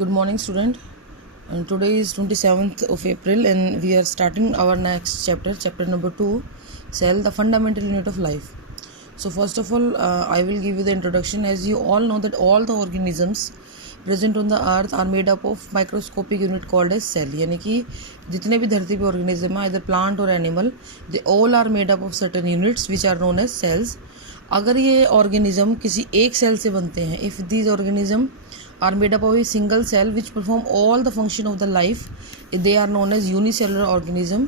Good morning, student. And today is 27th of April, and we are starting our next chapter, chapter number 2, Cell, the fundamental unit of life. So, first of all, I will give you the introduction. As you all know, that all the organisms present on the earth are made up of microscopic unit called as cell. यानी कि जितने भी धरती पे organism है, either plant or animal, they all are made up of certain units which are known as cells. अगर ये organism किसी एक cell से बनते हैं, if these organism are made up of a single cell which perform all the function of the life, they are known as unicellular organism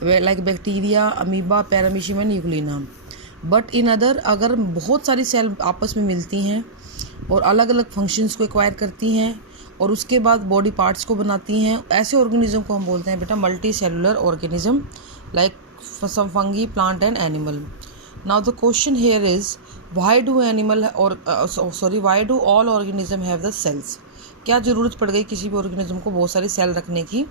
like bacteria, amoeba, paramecium and euglena. But in other अगर बहुत सारी cell आपस में मिलती हैं और अलग अलग फंक्शंस को एक्वायर करती हैं और उसके बाद बॉडी पार्ट्स को बनाती हैं, ऐसे ऑर्गेनिज्म को हम बोलते हैं बेटा multi cellular organism like some fungi, plant and animal. Now the question here is why do all organism have the cells. क्या ज़रूरत पड़ गई किसी भी ऑर्गेनिज्म को बहुत सारी सेल रखने की.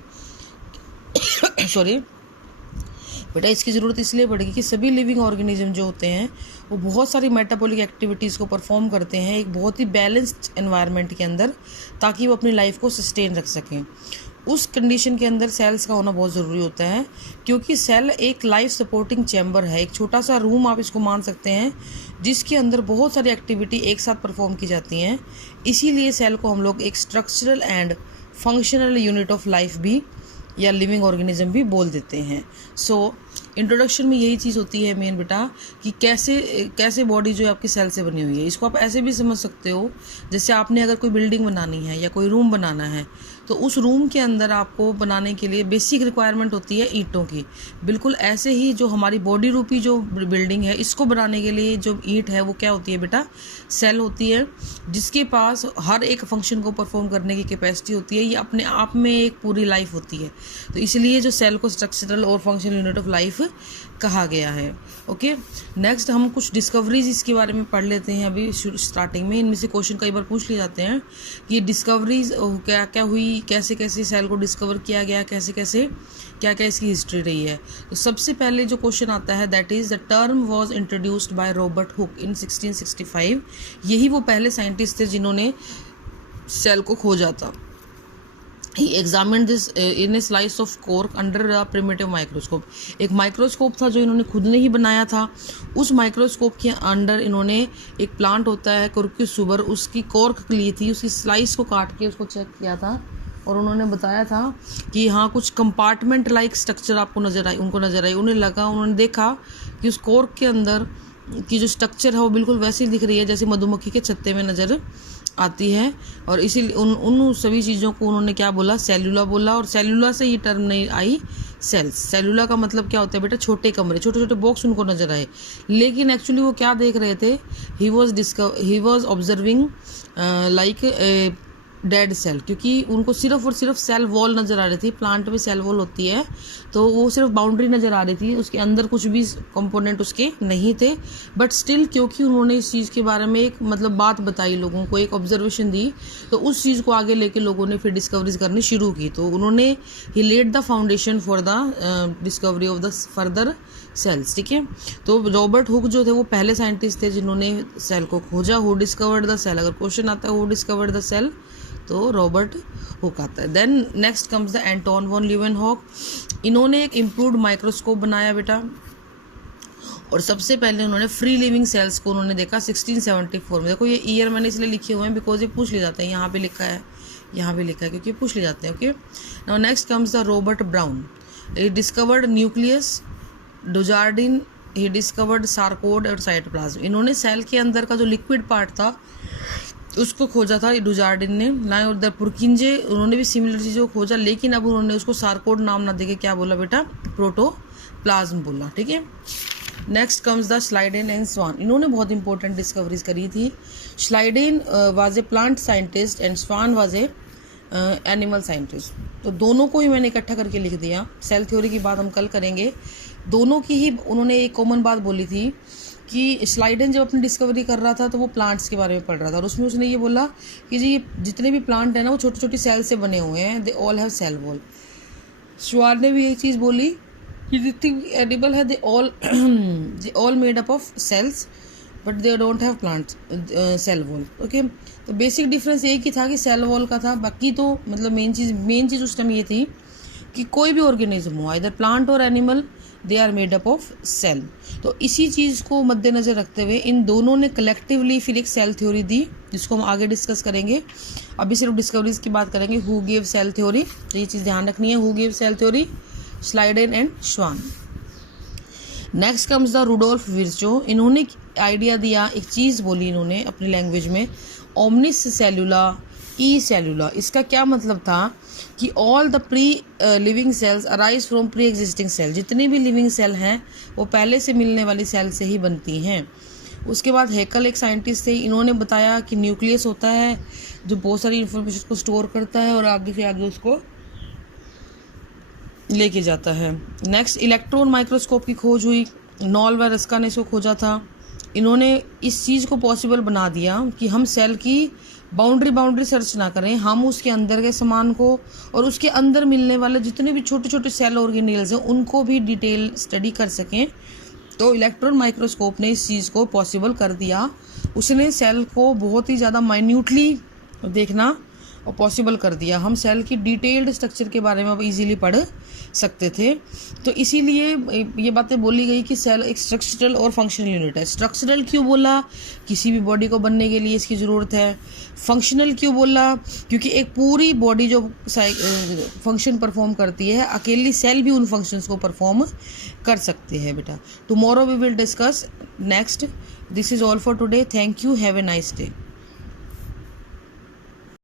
बेटा इसकी ज़रूरत इसलिए पड़ेगी कि सभी लिविंग ऑर्गेनिज्म जो होते हैं वो बहुत सारी मेटाबॉलिक एक्टिविटीज़ को परफॉर्म करते हैं एक बहुत ही बैलेंस्ड एनवायरनमेंट के अंदर, ताकि वो अपनी लाइफ को सस्टेन रख सकें. उस कंडीशन के अंदर सेल्स का होना बहुत ज़रूरी होता है, क्योंकि सेल एक लाइफ सपोर्टिंग चैम्बर है, एक छोटा सा रूम आप इसको मान सकते हैं जिसके अंदर बहुत सारी एक्टिविटी एक साथ परफॉर्म की जाती हैं. इसीलिए सेल को हम लोग एक structural and functional unit of life भी या लिविंग ऑर्गेनिज्म भी बोल देते हैं. सो इंट्रोडक्शन में यही चीज़ होती है मेन बेटा कि कैसे बॉडी जो है आपकी सेल से बनी हुई है. इसको आप ऐसे भी समझ सकते हो जैसे आपने अगर कोई बिल्डिंग बनानी है या कोई रूम बनाना है, तो उस रूम के अंदर आपको बनाने के लिए बेसिक रिक्वायरमेंट होती है ईंटों की. बिल्कुल ऐसे ही जो हमारी बॉडी रूपी जो बिल्डिंग है, इसको बनाने के लिए जो ईंट है वो क्या होती है बेटा, सेल होती है, जिसके पास हर एक फंक्शन को परफॉर्म करने की कैपेसिटी होती है. ये अपने आप में एक पूरी लाइफ होती है. तो इसलिए जो सेल को स्ट्रक्चरल और फंक्शनल यूनिट ऑफ लाइफ कहा गया है. ओके, नेक्स्ट हम कुछ डिस्कवरीज इसके बारे में पढ़ लेते हैं. अभी स्टार्टिंग में इनमें से क्वेश्चन कई बार पूछ लिए जाते हैं कि ये डिस्कवरीज क्या क्या हुई, कैसे कैसे सेल को डिस्कवर किया गया, कैसे कैसे क्या क्या इसकी हिस्ट्री रही है. तो सबसे पहले जो क्वेश्चन आता है that is the term was introduced by Robert Hooke in 1665. यही वो पहले साइंटिस्ट थे जिन्होंने सेल को खोजा था. He examined this in a slice of cork under a primitive microscope. एक माइक्रोस्कोप था जो इन्होंने खुद ने ही बनाया था. उस माइक्रोस्कोप के अंदर इन्होंने एक प्लांट होता है कोर्क्यूस सुबर, उसकी कॉर्क ली थी, उसकी स्लाइस को काट के उसको चेक किया था और उन्होंने बताया था कि हाँ कुछ कंपार्टमेंट लाइक स्ट्रक्चर आपको उनको नज़र आई. उन्होंने देखा कि उस कॉर्क के अंदर की जो स्ट्रक्चर है वो बिल्कुल वैसी दिख रही है जैसे मधुमक्खी के छत्ते में नज़र आती है. और इसीलिए उन सभी चीज़ों को उन्होंने क्या बोला, सेल्यूला बोला. और सेल्यूला से ये टर्म नहीं आई सेल्स. सेल्यूला का मतलब क्या होता है बेटा, छोटे कमरे, छोटे छोटे बॉक्स उनको नजर आए. लेकिन एक्चुअली वो क्या देख रहे थे, he was observing like dead cell, क्योंकि उनको सिर्फ और सिर्फ सेल वॉल नज़र आ रही थी. प्लांट में सेल वॉल होती है तो वो सिर्फ बाउंड्री नज़र आ रही थी, उसके अंदर कुछ भी कंपोनेंट उसके नहीं थे. बट स्टिल क्योंकि उन्होंने इस चीज़ के बारे में एक मतलब बात बताई, लोगों को एक ऑब्जर्वेशन दी, तो उस चीज़ को आगे लेके लोगों ने फिर डिस्कवरीज करनी शुरू की. तो उन्होंने he laid the foundation for the discovery of the further cells. ठीक है, तो रॉबर्ट हुक जो थे वो पहले साइंटिस्ट थे जिन्होंने सेल को खोजा. हु डिस्कवर्ड द सेल, अगर क्वेश्चन आता है हु डिस्कवर्ड द सेल तो रॉबर्ट हुक आता है. Then next comes the Anton von Leeuwenhoek. इन्होंने एक इम्प्रूव्ड माइक्रोस्कोप बनाया बेटा, और सबसे पहले उन्होंने फ्री लिविंग सेल्स को उन्होंने देखा 1674 में. देखो ये ईयर मैंने इसलिए लिखे हुए हैं बिकॉज ये पूछ ले जाते हैं, यहाँ पे लिखा है, यहाँ पे लिखा है क्योंकि पूछ ले जाते हैं. Okay, now next comes the Robert Brown. He discovered nucleus Dujardin, he discovered sarcode और साइटोप्लाज्म. इन्होंने सेल के अंदर का जो लिक्विड पार्ट था उसको खोजा था डुजार्डिन ने. ना और द पुरकिंजे, उन्होंने भी सिमिलर चीज़ों को खोजा, लेकिन अब उन्होंने उसको सार्कोड नाम ना देके क्या बोला बेटा, प्रोटोप्लाज्म बोला. ठीक है, next comes the Schleiden and Schwann. इन्होंने बहुत इंपॉर्टेंट डिस्कवरीज करी थी. Schleiden was a plant scientist and Schwann was an animal scientist. तो दोनों को ही मैंने इकट्ठा करके लिख दिया. सेल थ्योरी की बात हम कल करेंगे. दोनों की ही उन्होंने एक कॉमन बात बोली थी कि स्लाइडेन जब अपनी डिस्कवरी कर रहा था तो वो प्लांट्स के बारे में पढ़ रहा था, और उसमें उसने ये बोला कि जी ये जितने भी प्लांट हैं ना वो छोटी छोटी सेल से बने हुए हैं, they all have cell wall. श्वार ने भी यही चीज़ बोली कि जितनी भी एनिमल है they all made up of cells. But they don't have plant cell wall. Okay, तो बेसिक डिफरेंस एक ही था कि सेल वॉल का था। बाकी तो मतलब मेन चीज़ उस टाइम ये थी कि कोई भी ऑर्गेनिज्म हो, आइदर प्लांट और animal, they are made up of cell. तो इसी चीज़ को मद्देनज़र रखते हुए इन दोनों ने कलेक्टिवली फिर एक सेल थ्योरी दी, जिसको हम आगे डिस्कस करेंगे। अभी सिर्फ डिस्कवरीज की बात करेंगे। हु गेव सेल थ्योरी, तो ये चीज़ ध्यान रखनी है। Who gave cell theory? Schleiden and Schwann. Next comes the Rudolf Virchow. इन्होंने आइडिया दिया, एक चीज़ बोली इन्होंने अपनी लैंग्वेज में, ओमनिस सेलुला ई सेलुला। इसका क्या मतलब था कि all the pre living cells arise from pre existing cell. जितनी भी लिविंग सेल हैं वो पहले से मिलने वाली सेल से ही बनती हैं। उसके बाद हैकल एक साइंटिस्ट थे, इन्होंने बताया कि न्यूक्लियस होता है जो बहुत सारी इंफॉर्मेशन को स्टोर करता है और आगे से आगे उसको लेके जाता है। नेक्स्ट इलेक्ट्रॉन माइक्रोस्कोप की खोज हुई, नॉल व रस्का ने इसको खोजा था। इन्होंने इस चीज़ को पॉसिबल बना दिया कि हम सेल की बाउंड्री सर्च ना करें, हम उसके अंदर के सामान को और उसके अंदर मिलने वाले जितने भी छोटे छोटे सेल ऑर्गेनेल्स हैं उनको भी डिटेल स्टडी कर सकें। तो इलेक्ट्रॉन माइक्रोस्कोप ने इस चीज़ को पॉसिबल कर दिया। उसने सेल को बहुत ही ज़्यादा माइन्यूटली देखना और पॉसिबल कर दिया। हम सेल की डिटेल्ड स्ट्रक्चर के बारे में अब इजीली पढ़ सकते थे। तो इसीलिए ये बातें बोली गई कि सेल एक स्ट्रक्चरल और फंक्शनल यूनिट है। स्ट्रक्चरल क्यों बोला? किसी भी बॉडी को बनने के लिए इसकी ज़रूरत है। फंक्शनल क्यों बोला? क्योंकि एक पूरी बॉडी जो फंक्शन परफॉर्म करती है, अकेली सेल भी उन फंक्शंस को परफॉर्म कर सकते हैं बेटा। Tomorrow we will discuss next. This is all for today. Thank you. Have a nice day.